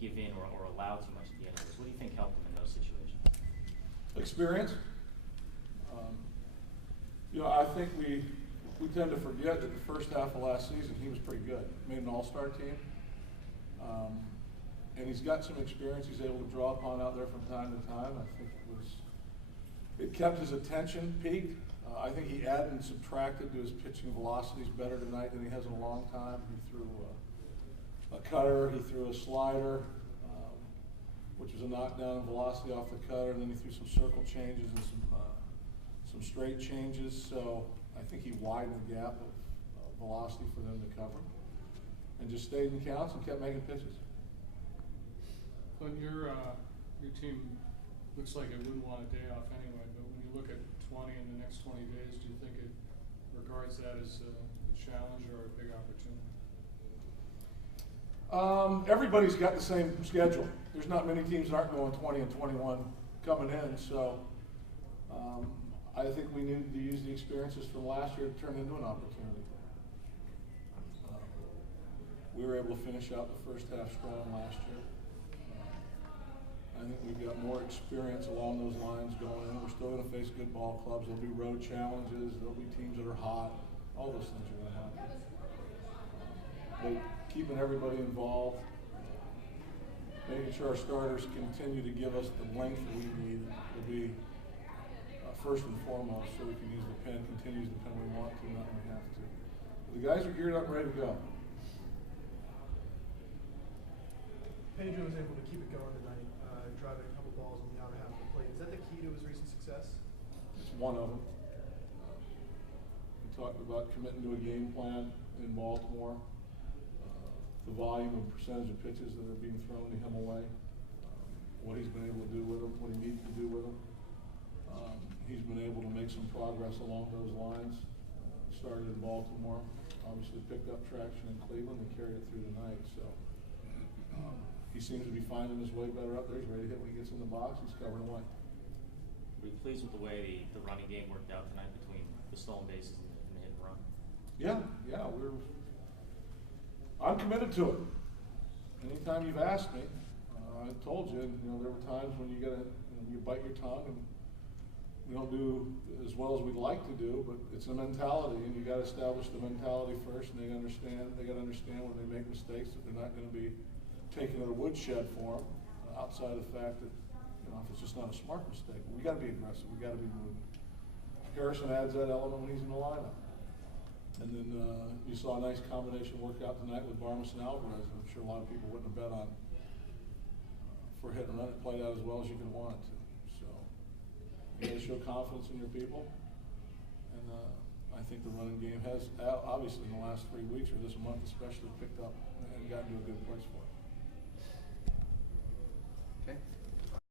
give in or allow too much at the end of this? What do you think helped him in those situations? Experience. I think we tend to forget that the first half of last season he was pretty good. Made an all-star team. And he's got some experience he's able to draw upon out there from time to time. I think it kept his attention peaked. I think he added and subtracted to his pitching velocities better tonight than he has in a long time. He threw a cutter, he threw a slider, which was a knockdown in velocity off the cutter, and then he threw some circle changes and some straight changes. So I think he widened the gap of velocity for them to cover, and just stayed in counts and kept making pitches. Clint, your team looks like it wouldn't want a day off anyway, but when you look at 20 in the next 20 days, do you think it regards that as a challenge or a big opportunity? Everybody's got the same schedule. There's not many teams that aren't going 20 and 21 coming in, so I think we needed to use the experiences from last year to turn into an opportunity. We were able to finish out the first half strong last year. I think we've got more experience along those lines going in. We're still going to face good ball clubs. There'll be road challenges. There'll be teams that are hot. All those things are going to happen. But keeping everybody involved, making sure our starters continue to give us the length that we need will be first and foremost, so we can use the pen, continue to use the pen we want to, not when we have to. The guys are geared up and ready to go. Pedro was able to keep it going tonight, driving a couple balls on the outer half of the plate. Is that the key to his recent success? It's one of them. We talked about committing to a game plan in Baltimore. The volume and percentage of pitches that are being thrown to him away. What he's been able to do with them, what he needs to do with them. He's been able to make some progress along those lines. Started in Baltimore, obviously picked up traction in Cleveland and carried it through tonight. So he seems to be finding his way better up there. He's ready to hit when he gets in the box. He's covering away. Were you pleased with the way the running game worked out tonight between the stolen bases and the hit and run? Yeah, I'm committed to it. Anytime you've asked me, I told you, there were times when you bite your tongue and we don't do as well as we'd like to do, but it's a mentality, and you got to establish the mentality first, and they got to understand when they make mistakes that they're not going to be taken to the woodshed for them, outside of the fact that, if it's just not a smart mistake. We got to be aggressive. We got to be moving. Harrison adds that element when he's in the lineup. And then you saw a nice combination work out tonight with Barnes and Alvarez. I'm sure a lot of people wouldn't have bet on for hit and run. It played out as well as you could want it to. So you got to show confidence in your people. And I think the running game has, obviously in the last 3 weeks or this month especially, picked up and gotten to a good place for it.